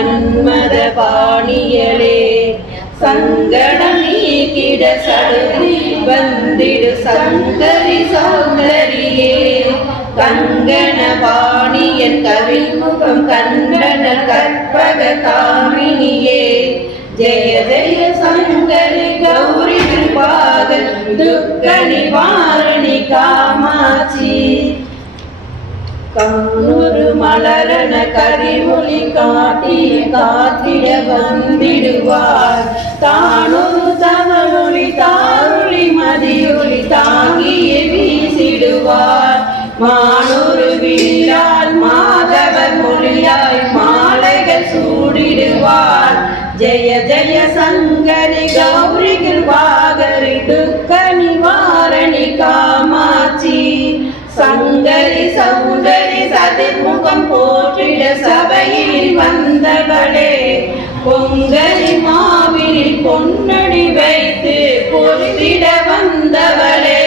மன்மத பாணியலே சங்கடம் நீக்கிட சடுதி வந்திடு சங்கரி சௌந்தரியே. கங்கண பாணியன் கவிமுகம் கண்டன கற்பக காமினியே. ஜெய ஜெய சங்கரி கௌரி பாதல் துக்க நிவாரணி காமாட்சி. கண்ணூரு மலரன கரிமொழி காட்டி காத்திட வந்திடுவார். தானும் தவழொளி தாருளி மதியொளி தாங்கிய வீசிடுவார். மானொரு வீரால் மாதவர் மொழியாய் மாலைகள் சூடிடுவார். ஜெய ஜெய சங்கரி கௌரி கிருபாகரி துக்க நிவாரணி காமாட்சி. சங்கரி சௌ சதிர்முகம் போற்றிட சபையில் வந்தவளே பொங்கலி மாவினில் பொன்னடி வைத்து பொருந்திட வந்தவளே.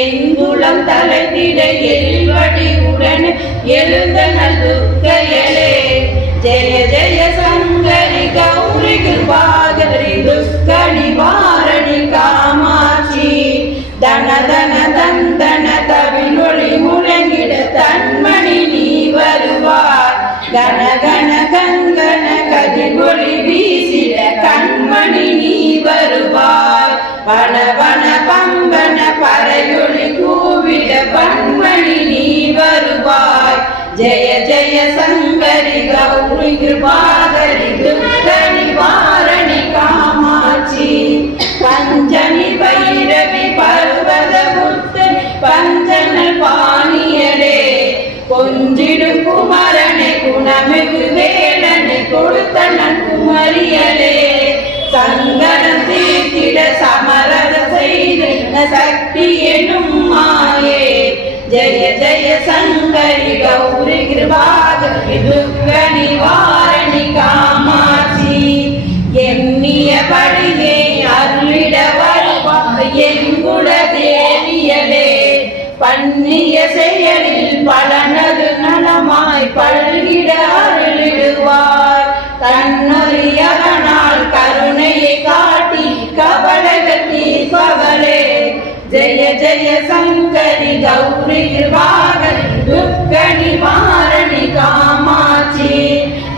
எங்குளம் தலைத்திட எல்வடி உடன் எழுந்த நல்துக்கையலே ஜெய ஜெய சங்கரி கௌரி கிருபா. வருவார் வன பம்பன பறையொளி கூவிட பண்மணி நீ வருவாய். ஜெய ஜெய சங்கரி கௌரி கிருபாகரி துக்க நிவாரணி காமாட்சி. பஞ்சமி பைரவி பர்வத புத்தன் பஞ்சன பாணியடே கொஞ்சிடும் குமரனை குணமிகு வேலனை கொடுத்தனன் குமரியலே சங்கரன் எனும் மாயே. ஜய ஜய சங்கரி கௌரி கிருபாக துக்க நிவாரணி ஜெய ஜெய சங்கரி கௌரி கிருபாகரி துக்க நிவாரணி காமாட்சி.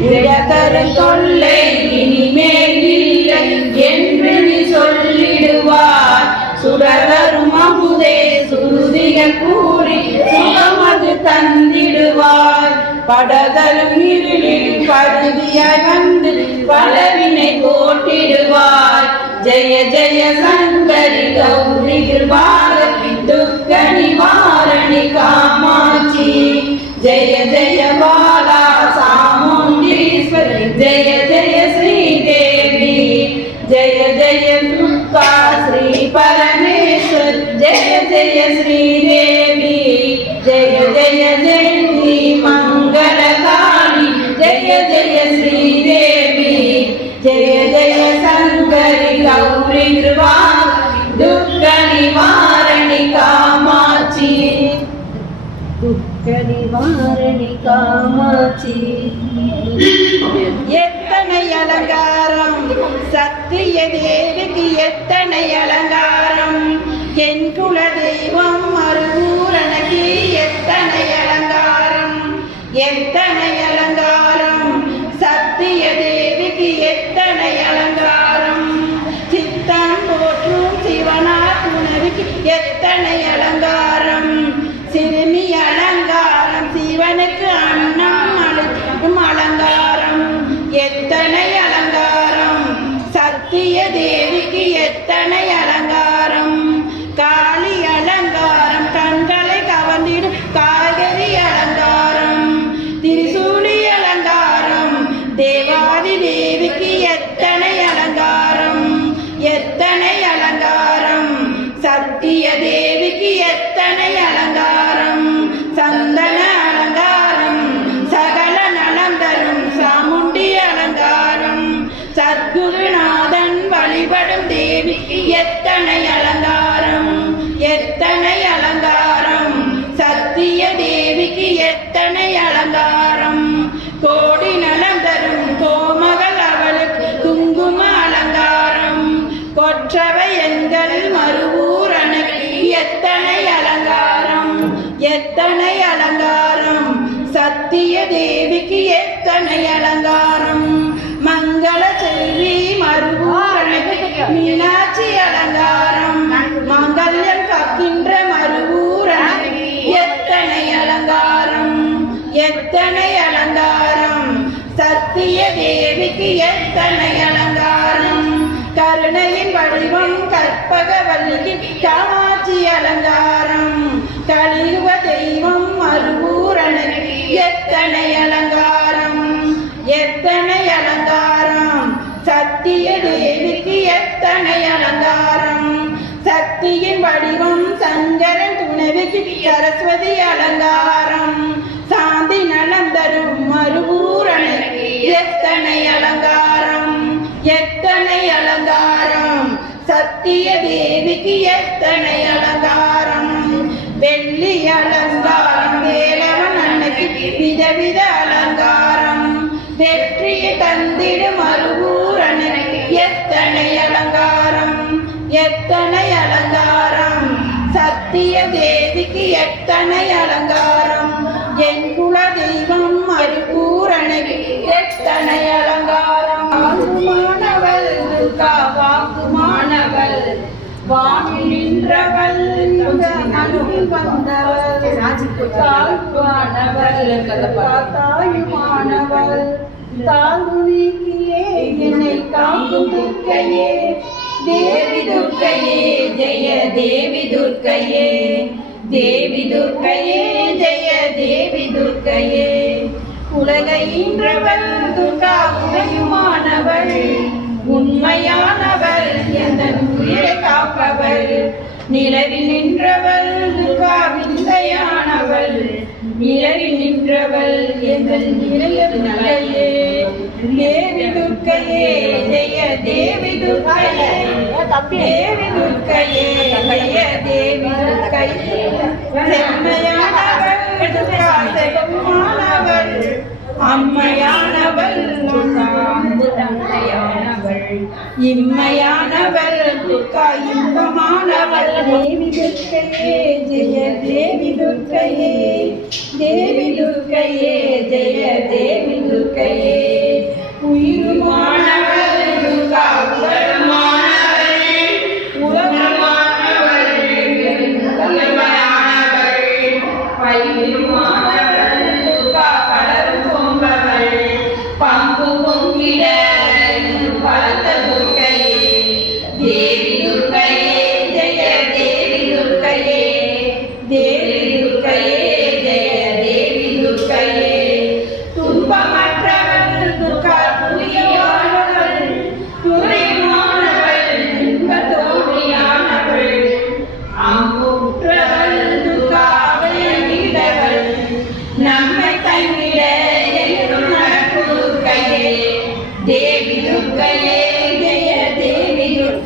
இடதரு தொல்லை இனிமேல் இல்லை என்று நீ சொல்லிடுவார். சுடரும் அமுதே சுருதிகள் கூறி சுகமது தந்திடுவார். படதலும் இருளில் படுதியாய் வந்து பலவினை கோட்டிடுவார் ஜெய ஜெய சங்கரி கௌரி கிருபாகரி துக்க நிவாரணி காமாட்சி. ஜெய ஜெய காமாட்சி எத்தனை அலங்காரம்? சத்திய தேவிக்கு எத்தனை அலங்காரம்? சத்திய தேவிக்கு எத்தனை அலங்காரம்? காளி அலங்காரம் கண்களை கவர்ந்திடும் காய்கறி அலங்காரம். திரிசூலி அலங்காரம் தேவாதி தேவிக்கு எத்தனை அலங்காரம்? எத்தனை அலங்காரம்? சத்திய தேவிக்கு எத்தனை அலங்காரம்? சந்தன அலங்காரம் சகல நலம் தரும் சாமுண்டி அலங்காரம் சத்குருநாத வழிபடும் தேவிக்கு எத்தனை அலங்காரம்? எத்தனை அலங்காரம்? சத்திய தேவிக்கு எத்தனை அலங்காரம்? தேவிக்கு எத்தனை அலங்காரம் கருணையின் வடிவம் கற்பக கற்பகவல்லிக்கு காமாட்சி அலங்காரம். கலியுக தெய்வம் மறுபூரணி எத்தனை அலங்காரம்? எத்தனை அலங்காரம்? சத்திய தேவிக்கு எத்தனை அலங்காரம்? சக்தியின் வடிவம் சங்கரன் துணைவிக்கு சரஸ்வதி அலங்காரம். சாந்தி நலம் தரும் மறுபூரணி எத்தனை அலங்காரம்? சத்திய தேவிக்கு எத்தனை அலங்காரம்? வெள்ளி அலங்காரம் வேலவன் அன்னைக்கு விதவித அலங்காரம். வெற்றியை தந்திடும் மறுபூரனுக்கு எத்தனை அலங்காரம்? எத்தனை அலங்காரம்? சத்திய தேவிக்கு எத்தனை அலங்காரம்? வானில் நின்றவள் அருள் வந்தவள் தாழ்வானவள் தாயுமானவள் தாழ்வு நீக்கியே என்னை காக்கும் துர்க்கையே. தேவி துர்க்கையே ஜெய தேவி துர்க்கையே. தேவி துர்க்கையே ஜெய தேவி துர்க்கையே. உலகை ஈன்றவள் துர்கா உமையுமானவள் உண்மையானவர் எந்த உயிரை காப்பவர்? நிலவில் நின்றவள் விந்தையானவள் நிலவில் நின்றவள் எங்கள் நிலையே தேவி துர்க்கையே ஜெய தேவி துர்க்கையே. தேவி துர்க்கையே ஜெய தேவி துர்க்கையே. செம்மையானவள் துர்கா செம்மானவள் அம்மையானவள் இம்மையானவள் துர்கா இன்பமானவள் தேவி துர்க்கையே ஜெய தேவி துர்க்கையே. தேவி துர்க்கையே ஜெய தேவி துர்க்கையே.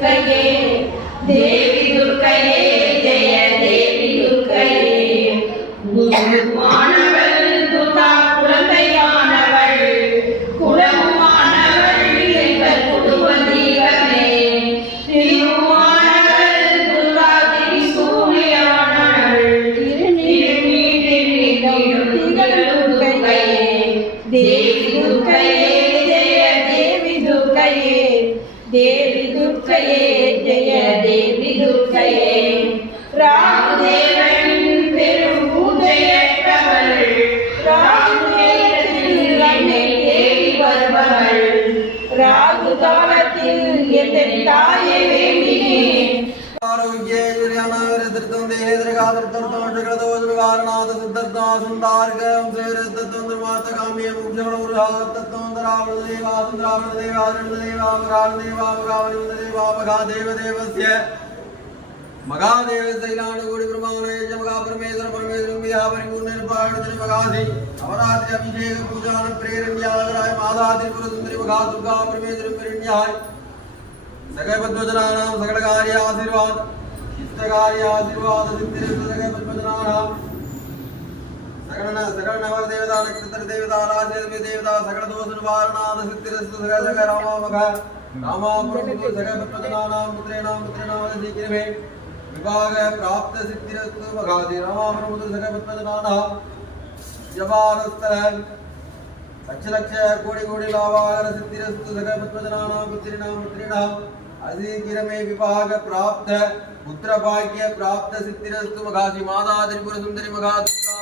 தேவி துர்க்கையே தேவி ராதத்தத்துவம் ராவண தேவாசும் ராவண தேவாசும் தேவாம் ராவண தேவாம் ராவண தேவாம் மகா தேவ தேவசிய மகாதேவசைலாடு கோடி பிரமாணேஜ மகா பரமேஸ்வர பரமேஸ்வரம் வியாபரிபூர்ண நிர்பாடுஜன மகாதி நவராத்திரி அபிஷேக பூஜான பிரேரண்யாலகராய மாதா திரிபுர சுந்தரி மகா துர்கா பரமேஸ்வரம் பிரண்யாய் சகபத்வஜனானாம் சகலகாரிய ஆசீர்வாத் இஷ்டகாரிய ஆசீர்வாத சித்திர சகபத்வஜனானாம் சகல சகல நவர தேவதா நட்சத்திர தேவதா ராஜேந்திர தேவதா சகல தோஷ நிவாரணாத சித்திரஸ்து சகல சகல மாதா திரிபுர சுந்தரி மகாதுர்கா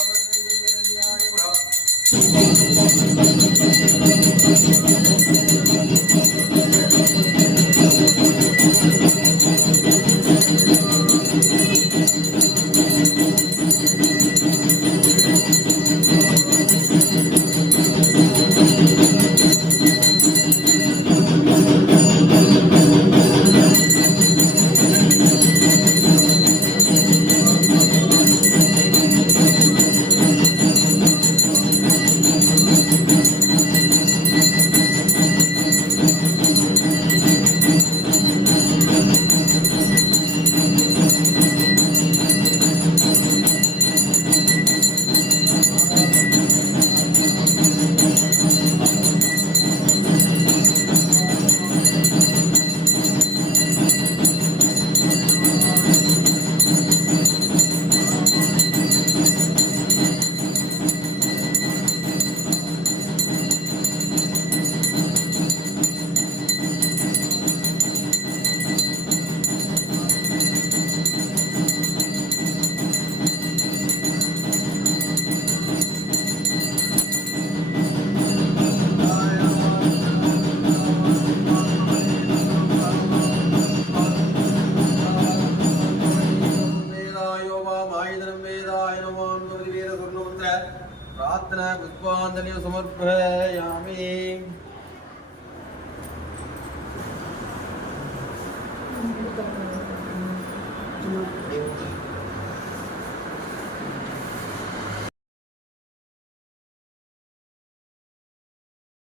प्रार्थना पुष्पाञ्जलिं समर्पयामि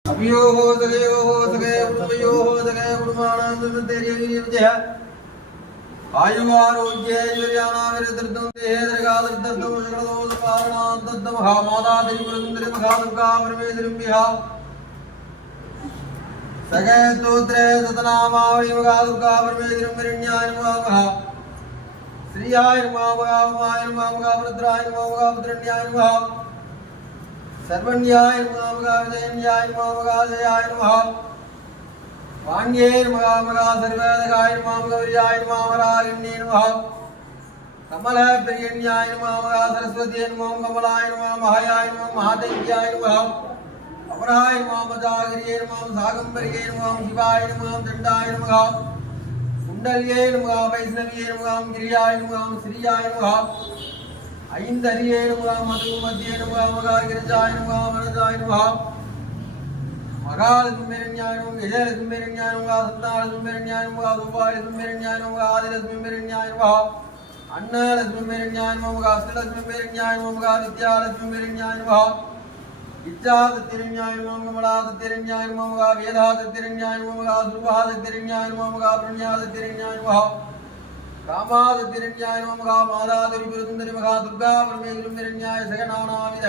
अभियोः सगयोः सगय कुटुम्बयोः सगय कुटुम्बानां ആയുവാരോഗ്യേശ്വര്യാണാവിരതൃത്വം ദേഹേതൃകാതൃത്വം ശുക്രദോഷകാരണാന്തത്വം ഹാ മാതാതിരിപുരന്ദരം ഹാതുക്കാ പരമേശ്വരം വിഹാ സകസ്തോത്രേ സതനാമാവളിമുഖാതുക്കാ പരമേശ്വരം വരണ്യാനുമാവഹ ശ്രീയായുമാമുഖാമുമായുമാമുഖാപുത്രായുമാമുഖാപുത്രണ്യാനുമാ സർവണ്യായുമാമുഖാ വിജയന്യായുമാമുഖാജയാനുമാ வாங்கே மகா மகா சர்வேதகாய் மாம் கௌரியாய் மாமராய் நீனுமா கமல பிரியன்யாய் மாமகா சரஸ்வதி மாம் கமலாய் மாம் மகாயாய் மாம் மகாதங்கியாய் மாம் அபராய் மாமதாகிரியே மாம் சாகம்பரியே மாம் சிவாய் மாம் தண்டாய் மகா குண்டல்யே மகா வைஷ்ணவியே மகாம் கிரியாய் மகாம் ஸ்ரீயாய் மகா ஐந்தரியே மகாம் மது மத்தியே மகாலதும் பெருஞானம் இளையலதும் பெருஞானம் சந்தாலதும் பெருஞானம் உபாலதும் பெருஞானம் ஆதிலதும் பெருஞானம் அண்ணாலதும் பெருஞானம் அசுலதும் பெருஞானம் வித்யாலதும் பெருஞானம் இச்சாத திருஞானம் கமலாத திருஞானம் வேதாத திருஞானம் சுபாத திருஞானம் புண்ணியாத திருஞானம் காமாத திருஞானம் மாதாதிரி பெருந்தரி மகா துர்கா பிரமேந்திரம் திருஞாய சகநானாவித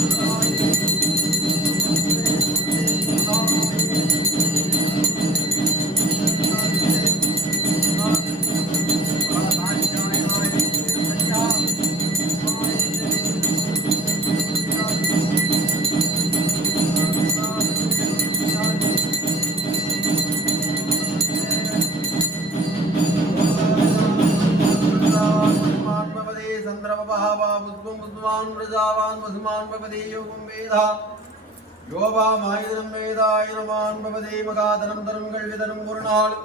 ஆத்மபதே சந்திரமபஹாவா புஷ்பம் பிரஜாவான் வசுமான் யோகம் வேதா யோபா வேதாயுதமான் பவதே மகாதனம் தரும் கல்வி தரும் ஒரு நாள்.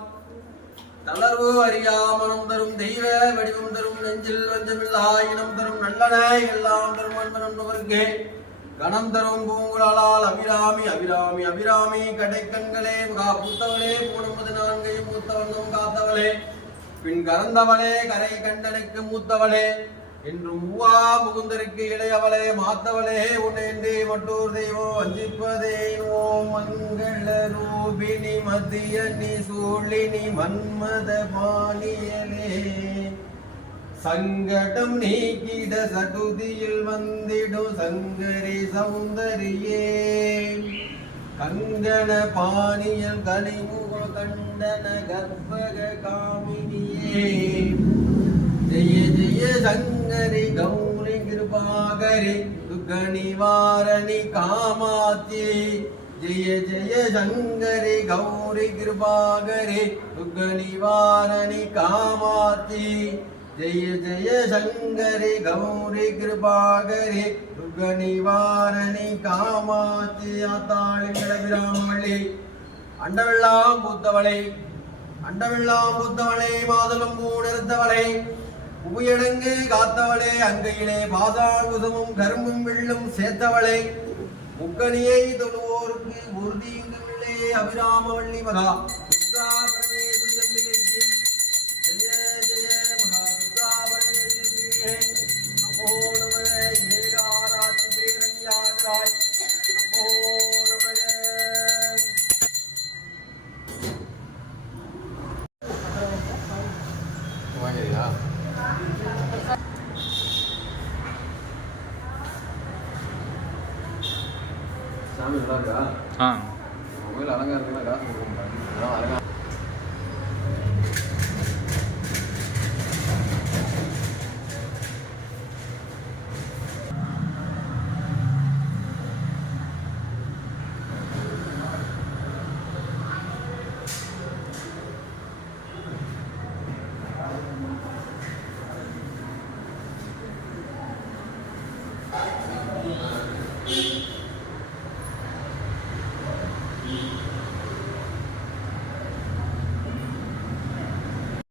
தளர்வு அறியாமனம் தரும் தெய்வ வடிவம் தரும் நெஞ்சில் வஞ்சமில்லா இனம் தரும் நல்லன எல்லாம் தரும் அன்பனம் நுகர்கே கணம் தரும் பூங்குழலால் அபிராமி அபிராமி அபிராமி. கடைக்கண்களே கா பூத்தவளே பூணம்பது நான்கையும் மூத்தவண்ணம் காத்தவளே. பின் கறந்தவளே கரை கண்டனுக்கு மூத்தவளே. என்று உவா முகுந்தருக்கு இளையவளே மாத்தவளே உன்னே மற்றோர் தெய்வோ வஞ்சிப்பதே ஓம் மங்கள ரூபிணி மத்திய நீ சூழினி மன்மத பாணியலே சங்கடம் நீக்கிட சகுதியில் வந்திடும் சங்கரி சௌந்தரியே. கங்கண பாணியல் கலிமுக கண்டன கர்ப்பக காமினியே. ஜெய ஜெய சங்க சுந்தரி கௌரி கிருபாகரி துக்க நிவாரணி காமாட்சி. ஜெய ஜெய சங்கரி கௌரி கிருபாகரி துக்க நிவாரணி காமாட்சி. ஜெய ஜெய சங்கரி கௌரி கிருபாகரி துக்க நிவாரணி காமாட்சி. ஆத்தாளிங்கள விராமவள்ளி அண்டவெல்லாம் பூத்தவளை அண்டவெல்லாம் பூத்தவளை மாதுளம் பூணிருத்தவளை உபயடங்கு காத்தவளே அங்கையிலே பாதாள் குசுமும் கரும்பும் வெள்ளும் சேர்த்தவளே. முக்கனியை தொழுவோருக்கு உறுதியுங்களே அபிராமவள்ளி மகா.